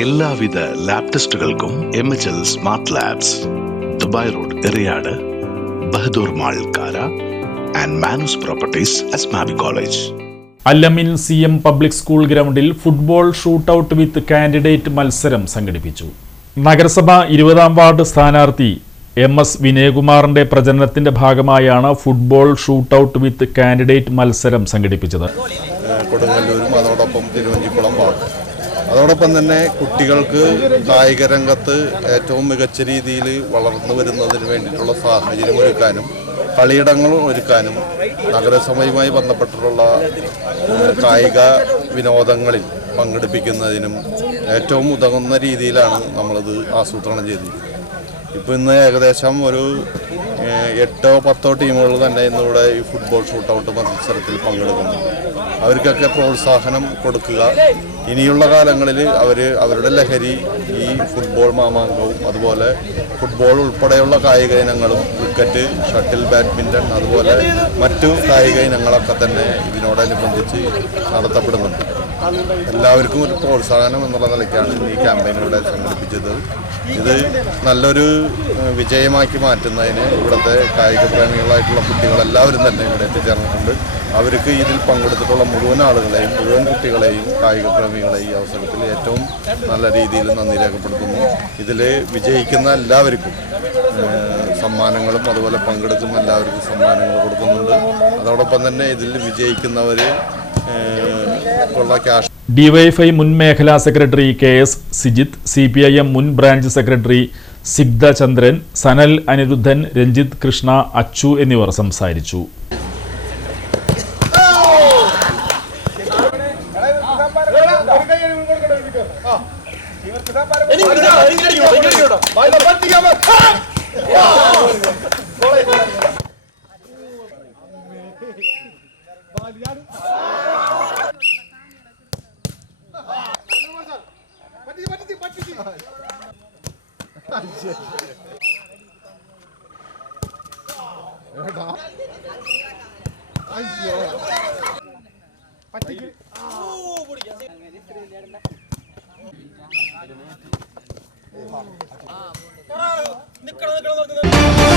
എല്ലാവിധ lab ടെസ്റ്റുകൾക്കും M H L smart labs Dubai road Eriyad Bahadur mall Kara and Manoos properties Asmabi college Alameen C M public school ഗ്രൗണ്ടിൽ football shootout with candidate മത്സരം സംഘടിപ്പിച്ചു. നഗരസഭ ഇരുപതാം ward സ്ഥാനാർത്ഥി M S വിനയകുമാറിന്റെ പ്രചരണത്തിന്റെ ഭാഗമായാണ് football shootout with candidate മത്സരം സംഘടിപ്പിച്ചത്. ഏഹ് കൊടുങ്ങല്ലൂരും അതോടൊപ്പം തിരുവഞ്ചിക്കുളം വാർഡ് അതോടൊപ്പം തന്നെ കുട്ടികൾക്ക് കായിക രംഗത്ത് ഏറ്റവും മികച്ച രീതിയിൽ വളർന്നു വരുന്നതിന് വേണ്ടിയിട്ടുള്ള സാഹചര്യം ഒരുക്കാനും കളിയിടങ്ങൾ ഒരുക്കാനും നഗരസഭയുമായി ബന്ധപ്പെട്ടിട്ടുള്ള കായിക വിനോദങ്ങളിൽ പങ്കെടുപ്പിക്കുന്നതിനും ഏറ്റവും ഉതകുന്ന രീതിയിലാണ് നമ്മളിത് ആസൂത്രണം ചെയ്തിരിക്കുന്നത്. ഇപ്പോൾ ഇന്ന് ഏകദേശം ഒരു എട്ടോ പത്തോ ടീമുകൾ തന്നെ ഇന്നിവിടെ ഈ ഫുട്ബോൾ ഷൂട്ടൗട്ട് മത്സരത്തിൽ പങ്കെടുക്കുന്നുണ്ട് അവർക്കൊക്കെ പ്രോത്സാഹനം കൊടുക്കുക. ഇനിയുള്ള കാലങ്ങളിൽ അവർ അവരുടെ ലഹരി ഈ ഫുട്ബോൾ മാമാങ്കവും അതുപോലെ ഫുട്ബോൾ ഉൾപ്പെടെയുള്ള കായിക ഇനങ്ങളും ക്രിക്കറ്റ് ഷട്ടിൽ ബാഡ്മിന്റൺ അതുപോലെ മറ്റു കായിക ഇനങ്ങളൊക്കെ തന്നെ ഇതിനോടനുബന്ധിച്ച് നടത്തപ്പെടുന്നുണ്ട്. എല്ലാവർക്കും ഒരു പ്രോത്സാഹനം എന്നുള്ള നിലയ്ക്കാണ് ഈ ക്യാമ്പയിൻ ഇവിടെ സംഘടിപ്പിച്ചത്. ഇത് നല്ലൊരു വിജയമാക്കി മാറ്റുന്നതിന് ഇവിടുത്തെ കായിക പ്രേമികളായിട്ടുള്ള കുട്ടികളെല്ലാവരും തന്നെ ഇവിടെ എത്തിച്ചേർന്നിട്ടുണ്ട്. അവർക്ക് ഇതിൽ പങ്കെടുത്തിട്ടുള്ള മുഴുവൻ ആളുകളെയും മുഴുവൻ കുട്ടികളെയും കായിക പ്രേമികളെയും ഈ അവസരത്തിൽ ഏറ്റവും നല്ല രീതിയിൽ നന്ദി രേഖപ്പെടുത്തുന്നു. ഇതിൽ വിജയിക്കുന്ന എല്ലാവർക്കും സമ്മാനങ്ങളും അതുപോലെ പങ്കെടുക്കുന്ന എല്ലാവർക്കും സമ്മാനങ്ങൾ കൊടുക്കുന്നുണ്ട്. അതോടൊപ്പം തന്നെ ഇതിൽ വിജയിക്കുന്നവർ ക്യാഷ് ഡിവൈഎഫ്ഐ മുൻ മേഖലാ secretary K S Sijith C P I M മുൻ ബ്രാഞ്ച് സെക്രട്ടറി സിഗ്ധ ചന്ദ്രൻ സനൽ അനിരുദ്ധൻ രഞ്ജിത്ത് കൃഷ്ണ അച്ചു എന്നിവർ സംസാരിച്ചു. നിക്കണം നിക്കണം